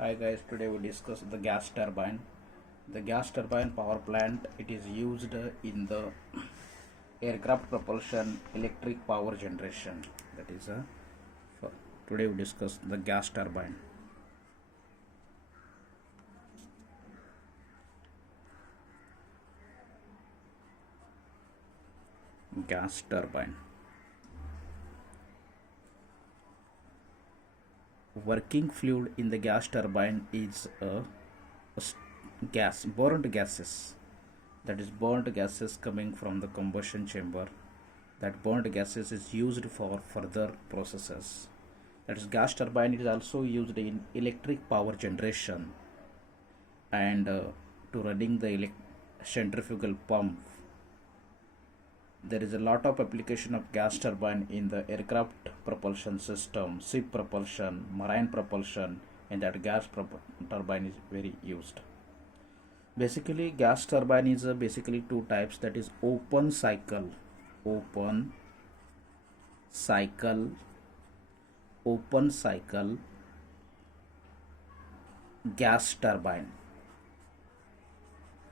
Hi guys, today we discuss the gas turbine. The gas turbine power plant, it is used in the aircraft propulsion electric power generation. That is so today we discuss the gas turbine. Gas turbine. Working fluid in the gas turbine is gas, burnt gases. That is burnt gases coming from the combustion chamber. That burnt gases is used for further processes. That is gas turbine is also used in electric power generation and to running the centrifugal pump. There is a lot of application of gas turbine in the aircraft propulsion system, ship propulsion, marine propulsion, and that gas turbine is very used. Basically, gas turbine is basically two types, that is open cycle gas turbine.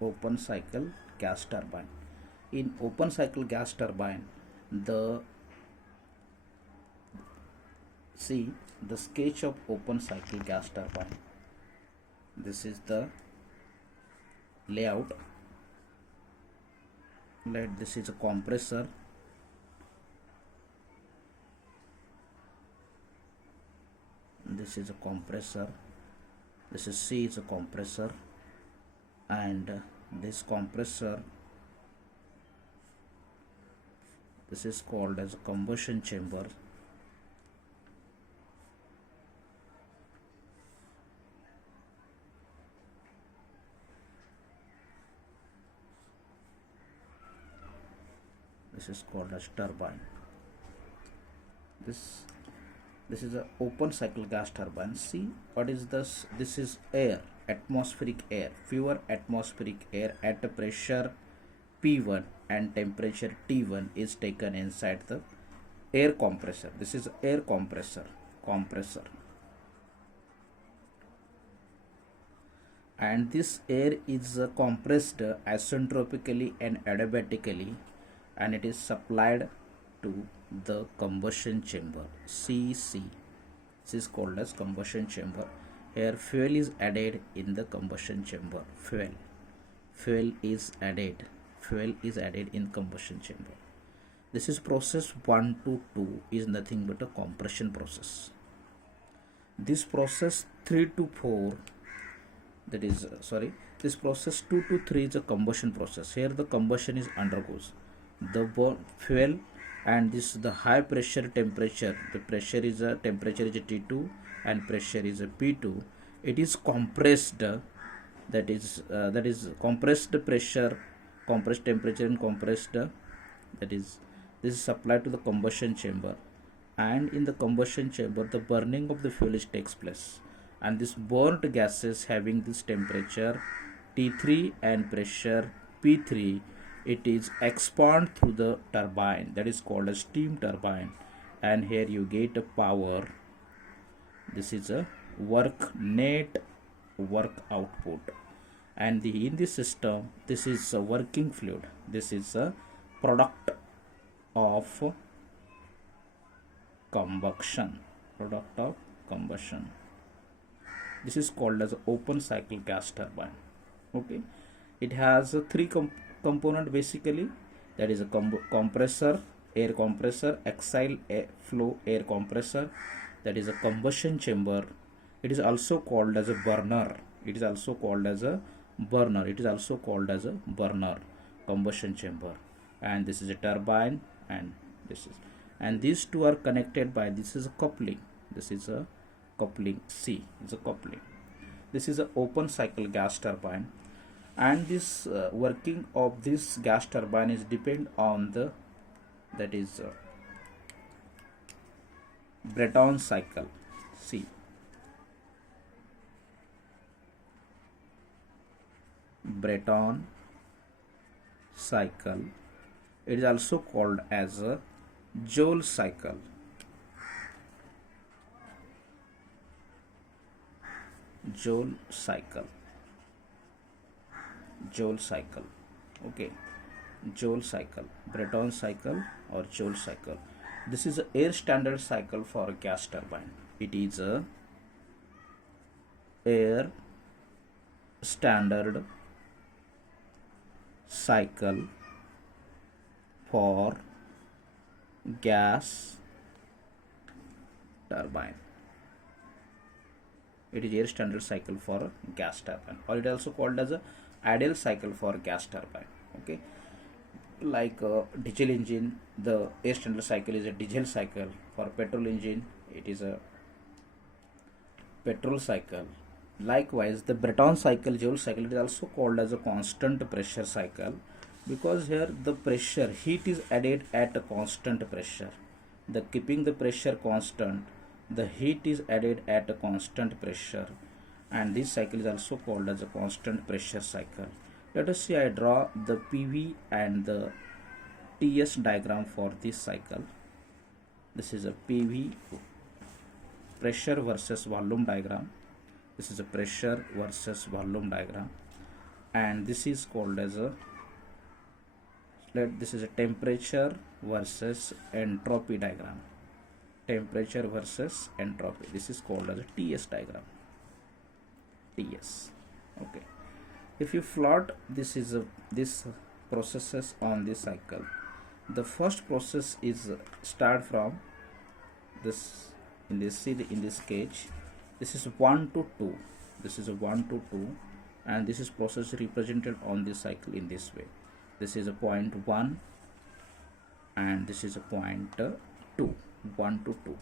Open cycle gas turbine. In open cycle gas turbine, the sketch of open cycle gas turbine. This is the layout. This is a compressor. This is a compressor. This is C is a compressor, and this compressor, this is called as a combustion chamber. This is called as turbine. This is a open cycle gas turbine. See what is this? This is air, atmospheric air, pure atmospheric air at a pressure P1 and temperature T1 is taken inside the air compressor. This is air compressor. And this air is compressed isentropically and adiabatically, and it is supplied to the combustion chamber, CC. This is called as combustion chamber. Here fuel is added in the combustion chamber. Fuel is added in combustion chamber. This is process 1 to 2 is nothing but a compression process. This process 3 to 4, that is this process 2 to 3 is a combustion process. Here the combustion is undergoes the fuel, and this is the high pressure temperature. The pressure is a temperature is a T2 and pressure is a P2. It is compressed, that is compressed pressure, compressed temperature, and compressed, that is this is supplied to the combustion chamber, and in the combustion chamber the burning of the fuel takes place, and this burnt gases having this temperature T3 and pressure P3, it is expand through the turbine, that is called a steam turbine, and here you get a power. This is a net work output, and in this system this is a working fluid. This is a product of combustion. This is called as open cycle gas turbine. Okay, it has three component basically, that is a compressor, air compressor, axial flow air compressor, that is a combustion chamber. It is also called as a burner. Combustion chamber, and this is a turbine, and these two are connected by this is a coupling. This is a coupling. C is a coupling. This is an open cycle gas turbine, and this working of this gas turbine is depend on the, that is Breton cycle. C, Breton cycle. It is also called as a Joule cycle. Joule cycle. Joule cycle. Okay, Joule cycle, Breton cycle or Joule cycle. This is a air standard cycle for a gas turbine. It is a air standard cycle for gas turbine. It is air standard cycle for gas turbine, or it is also called as a ideal cycle for gas turbine. Okay, like diesel engine, the air standard cycle is a diesel cycle. For petrol engine, it is a petrol cycle. Likewise, the Breton cycle, Joule cycle, it is also called as a constant pressure cycle, because here the pressure, heat is added at a constant pressure. The keeping the pressure constant, the heat is added at a constant pressure, and this cycle is also called as a constant pressure cycle. Let us see, I draw the PV and the TS diagram for this cycle. This is a PV, pressure versus volume diagram. This is a pressure versus volume diagram, and this is called as a, this is a temperature versus entropy diagram. Temperature versus entropy. This is called as a TS diagram. TS. Okay. If you plot this processes on this cycle, the first process is start from this, in this, see in this sketch, this is 1 to 2. This is a 1 to 2, and this is process represented on this cycle in this way. This is a point 1, and this is a point 2. 1 to 2.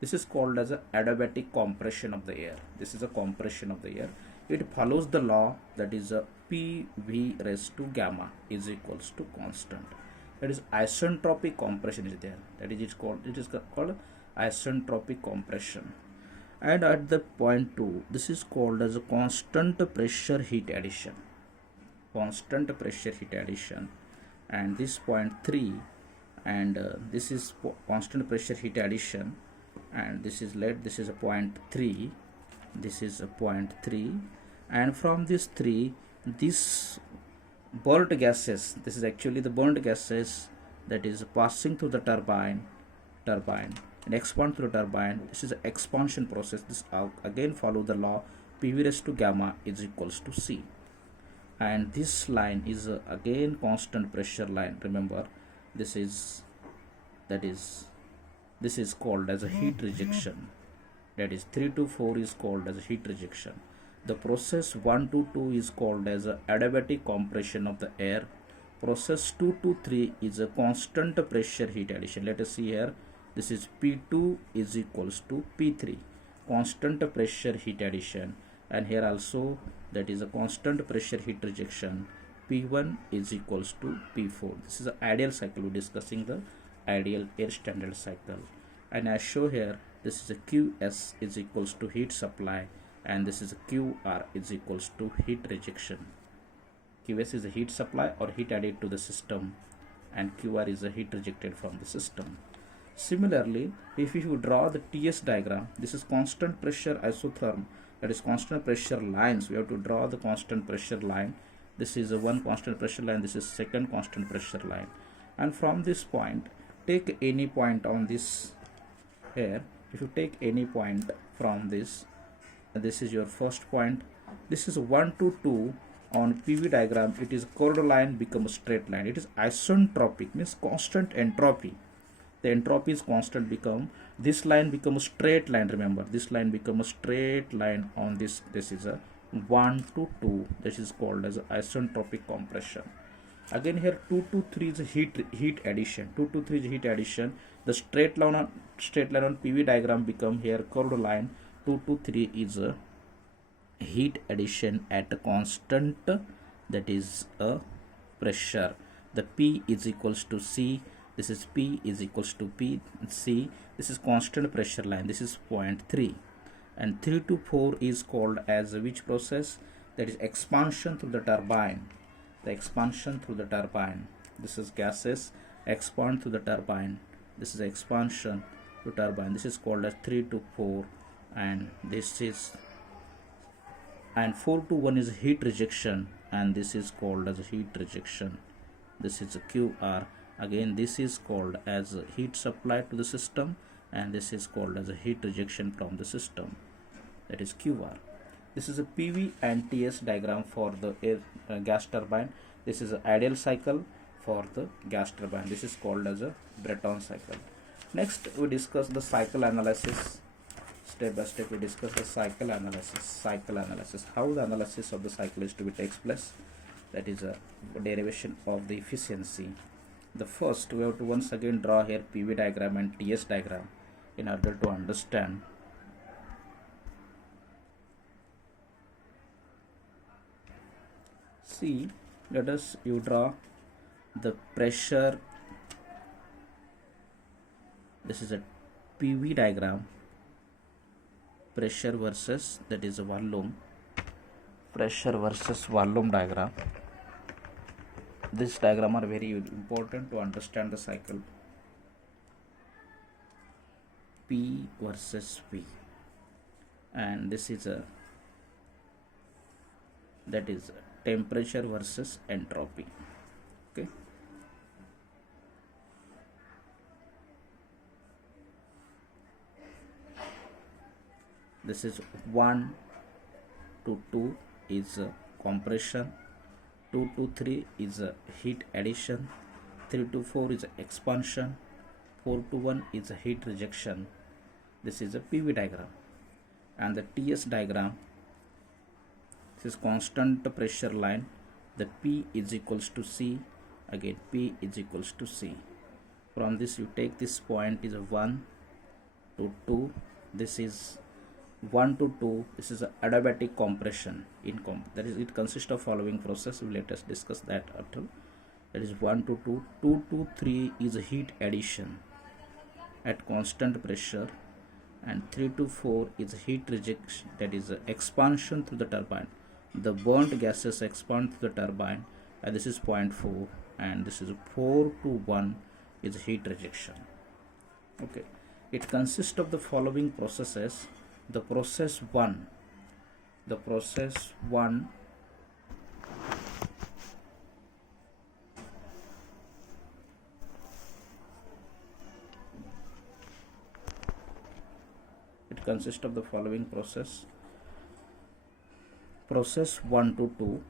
This is called as a adiabatic compression of the air. This is a compression of the air. It follows the law, that is a PV raised to gamma is equals to constant. That is isentropic compression is there. That is called isentropic compression. And at the point 2, this is called as a constant pressure heat addition. Constant pressure heat addition. And this point 3, and this is constant pressure heat addition, and this is this is a point 3, this is a point 3, and from this 3, this burnt gases, this is actually the burnt gases that is passing through the turbine and expand through the turbine. This is an expansion process. This again follow the law, PV raised to gamma is equals to C. And this line is again constant pressure line. Remember, this is called as a heat rejection. That is 3 to 4 is called as a heat rejection. The process 1 to 2 is called as a adiabatic compression of the air. Process 2 to 3 is a constant pressure heat addition. Let us see here. This is P2 is equals to P3, constant pressure heat addition, and here also that is a constant pressure heat rejection. P1 is equals to P4. This is an ideal cycle. We're discussing the ideal air standard cycle, and I show here this is a QS is equals to heat supply, and this is a QR is equals to heat rejection. QS is a heat supply or heat added to the system, and QR is a heat rejected from the system. Similarly, if you draw the TS diagram, this is constant pressure isotherm, that is constant pressure lines. We have to draw the constant pressure line. This is a one constant pressure line, this is second constant pressure line, and from this point take any point on this here. If you take any point from this, this is your first point. This is 1 to 2 on PV diagram. It is curved line become a straight line. It is isentropic, means constant entropy. The entropy is constant, become this line become a straight line. Remember, this line become a straight line on this. This is a 1 to 2. This is called as isentropic compression. Again here 2 to 3 is a heat addition. 2 to 3 is heat addition. The straight line on PV diagram become here curved line. 2 to 3 is a heat addition at a constant, that is a pressure. The P is equals to C. This is P is equals to P C. This is constant pressure line. This is point 3, and 3 to 4 is called as which process? That is expansion through the turbine. The expansion through the turbine. This is gases expand through the turbine. This is expansion to turbine. This is called as 3 to 4, and this is and 4 to 1 is heat rejection, and this is called as heat rejection. This is a QR. Again, this is called as heat supply to the system, and this is called as a heat rejection from the system, that is QR. This is a PV and TS diagram for the gas turbine. This is an ideal cycle for the gas turbine. This is called as a Breton cycle. Next, we discuss the cycle analysis. Step by step, we discuss the cycle analysis. Cycle analysis. How the analysis of the cycle is to be takes place. That is a derivation of the efficiency. The first, we have to once again draw here PV diagram and TS diagram in order to understand. See, let us you draw the pressure. This is a PV diagram, pressure versus, that is a volume, pressure versus volume diagram. This diagram are very important to understand the cycle. P versus V, and this is a, that is temperature versus entropy. Okay, this is 1 to 2 is compression, 2 to 3 is heat addition, 3 to 4 is expansion, 4 to 1 is heat rejection. This is a PV diagram. And the TS diagram, this is constant pressure line. The P is equals to C. Again, P is equals to C. From this, you take this point is 1 to 2. This is 1 to 2. This is adiabatic compression. That is, it consists of following process. Let us discuss that after. That is 1 to 2. 2 to 3 is heat addition at constant pressure, and 3 to 4 is heat rejection, that is expansion through the turbine. The burnt gases expand through the turbine, and this is 0.4, and this is 4 to 1 is heat rejection. Okay, it consists of the following processes. The process 1, it consists of the following process. Process 1 to 2,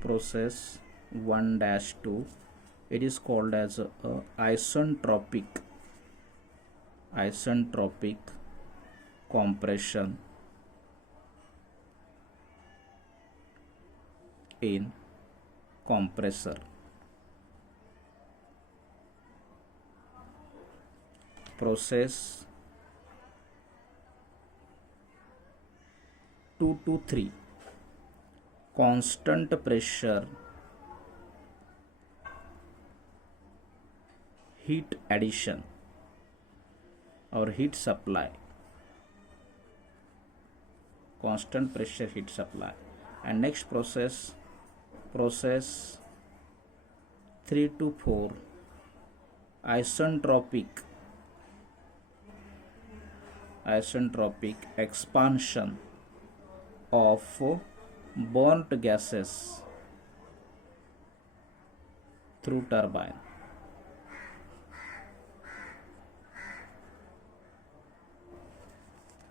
process 1-2, it is called as a isentropic compression in compressor. Process 2 to 3, constant pressure heat addition or heat supply, constant pressure heat supply. And next process 3 to 4, isentropic expansion of burnt gases through turbine.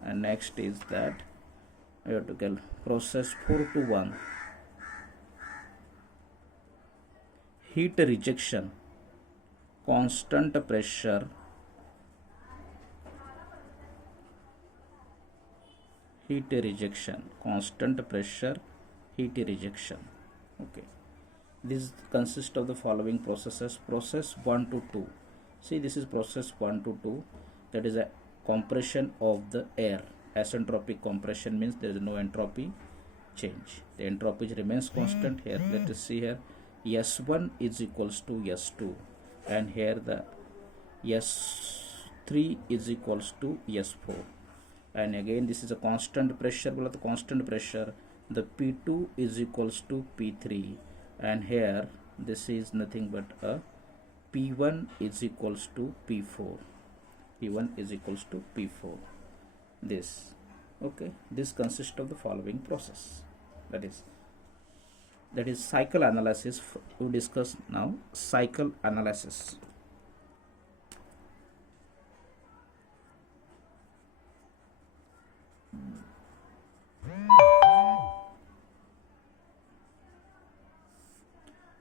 And next is that we have to get process 4 to 1, heat rejection, constant pressure heat rejection, constant pressure heat rejection. Okay, this consists of the following processes. Process 1 to 2, see, this is process 1 to 2, that is a compression of the air. Asentropic compression means there is no entropy change, the entropy remains constant. Here let us see, here S1 is equals to S2, and here the S3 is equals to S4. And again, this is a constant pressure, below the constant pressure, the P2 is equals to P3, and here this is nothing but a P1 is equals to P4. P1 is equals to P4. This Okay, this consists of the following process. That is cycle analysis. We discuss now cycle analysis.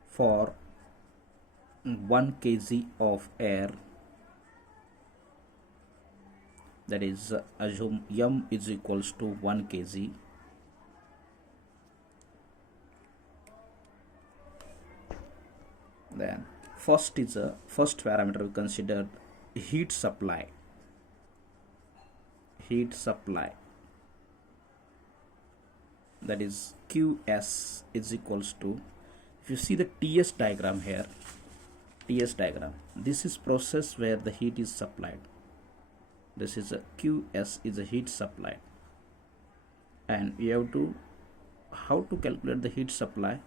For 1 kg of air, that is assume m is equals to 1 kg, then first parameter we consider heat supply. That is Qs is equals to, if you see the TS diagram here, this is process where the heat is supplied. This is a Qs is a heat supplied, and we have to how to calculate the heat supply.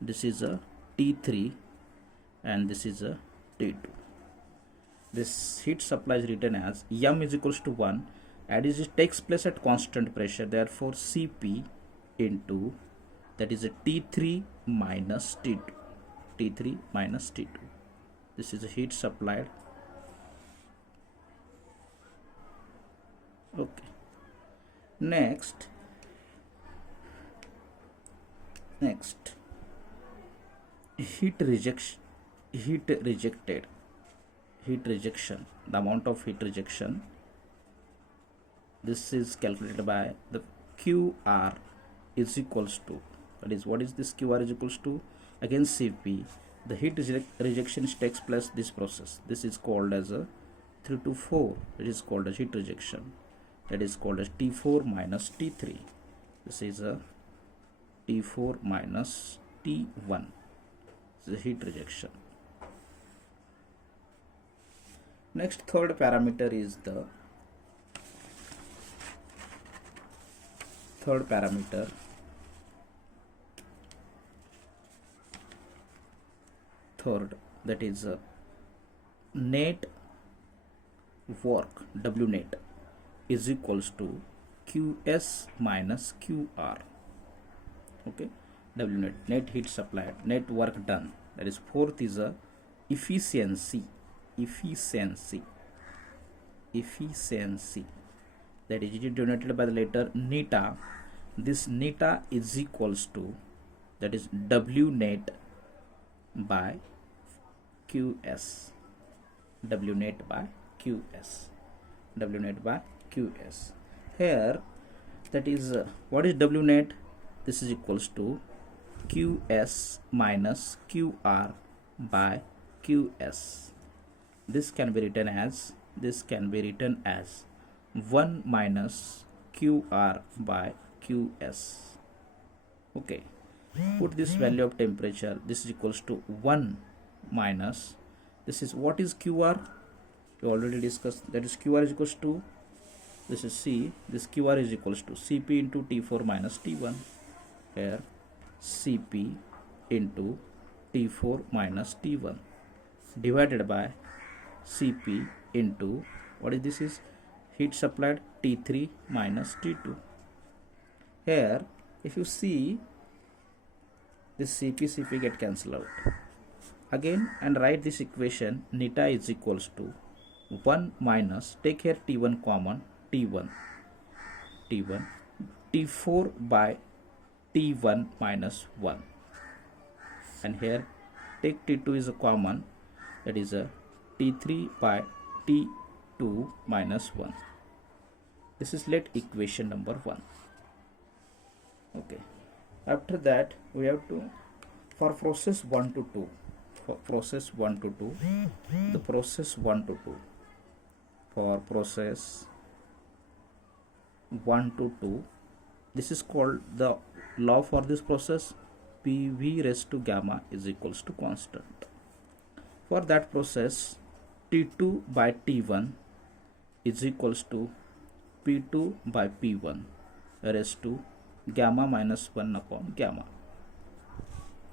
This is a T3 and this is a T2. This heat supply is written as m is equals to 1, and it takes place at constant pressure, therefore Cp into, that is a T3 minus T2. This is a heat supplied. Okay, next heat rejection, the amount of heat rejection. This is calculated by the QR is equals to, that is, what is this QR is equals to? Again Cp, the heat rejection takes place this process. This is called as a 3 to 4. It is called as heat rejection. That is called as T4 minus T3. This is a T4 minus T1. This is heat rejection. Next, third parameter is the that is net work, W net is equals to Qs minus Qr. Okay, W net heat supplied, net work done. That is fourth is a efficiency, that is denoted by the letter neta. This neta is equals to, that is W net by Qs. W net by Qs. Here, that is what is W net? This is equals to Qs minus Qr by Qs. This can be written as 1 minus Qr by Qs. Okay, put this value of temperature. This is equals to 1 minus, this is, what is Qr? We already discussed, that is Qr is equals to, this is C, this Qr is equals to Cp into T4 minus T1. Here Cp into T4 minus T1 divided by Cp into, what is this, is heat supplied, T3 minus T2. Here if you see, this Cp get cancelled out again, and write this equation. Neta is equals to 1 minus, take here T1 common, T1 T4 by T1 minus 1, and here take T2 is a common, that is a T3 by T2 minus 1. This is let equation number 1. Okay, after that we have to, for process 1 to 2, the process 1 to 2, for process 1 to 2, this is called the law for this process, PV raised to gamma is equals to constant. For that process, T2 by T1 is equals to P2 by P1 raised to gamma minus 1 upon gamma.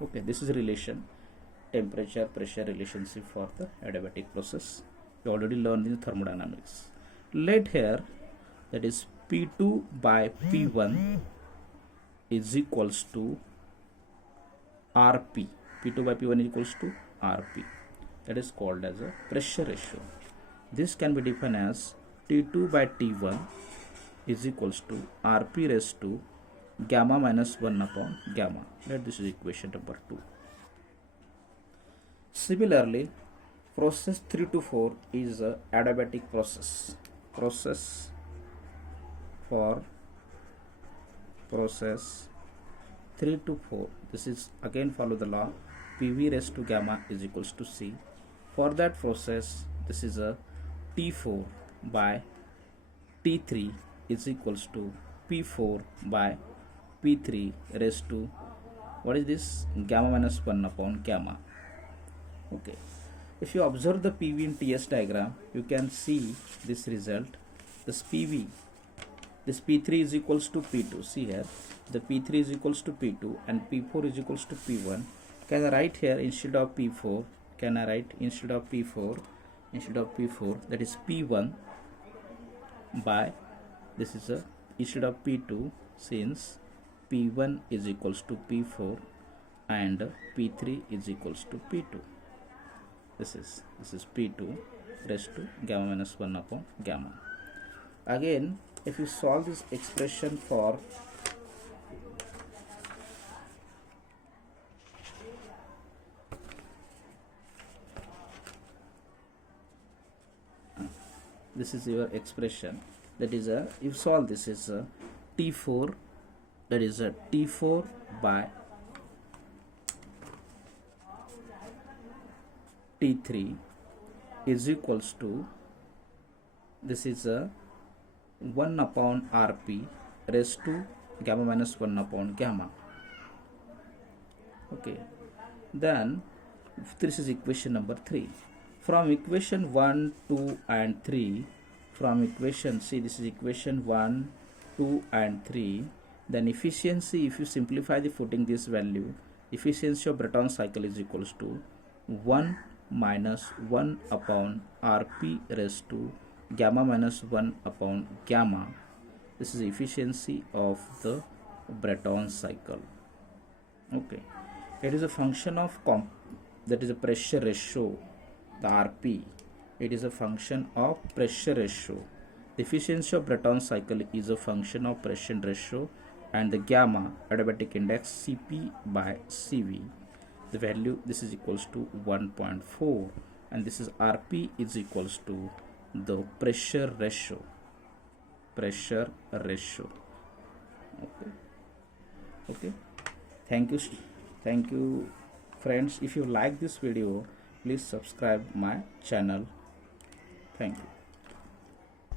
Okay, this is relation, temperature pressure relationship for the adiabatic process. You already learned in thermodynamics. Let here, that is P2 by P1 is equals to RP. P2 by P1 is equals to RP. That is called as a pressure ratio. This can be defined as T2 by T1 is equals to RP raised to gamma minus 1 upon gamma. This is equation number 2. Similarly, process 3 to 4 is a adiabatic process. Process 3 to 4. This is again follow the law PV raised to gamma is equals to C. For that process, this is a T4 by T3 is equals to P4 by P3 raised to, what is this, gamma minus 1 upon gamma. Okay, if you observe the PV in TS diagram, you can see this result. This PV, this P3 is equals to P2. See here, the P3 is equals to P2 and P4 is equals to P1. Can I write here instead of P4? Can I write instead of P4? Instead of P4, that is P1 by, this is a instead of P2, since P1 is equals to P4 and P3 is equals to P2. This is P2 raised to gamma minus 1 upon gamma. Again, if you solve this expression for this is your expression, that is a, if solve this is a T4, that is a T4 by T3 is equals to, this is a 1 upon RP raised to gamma minus 1 upon gamma. Okay, then this is equation number 3. From equation 1, 2 and 3, from equation, see this is equation 1, 2 and 3, then efficiency, if you simplify the footing this value, efficiency of Breton cycle is equals to 1 minus 1 upon RP raised to gamma minus 1 upon gamma. This is efficiency of the Breton cycle. Okay, it is a function of that is a pressure ratio, the RP. It is a function of pressure ratio. The efficiency of Breton cycle is a function of pressure ratio, and the gamma adiabatic index Cp by Cv, the value, this is equals to 1.4, and this is RP is equals to the pressure ratio. Okay. Thank you friends. If you like this video, please subscribe my channel. Thank you.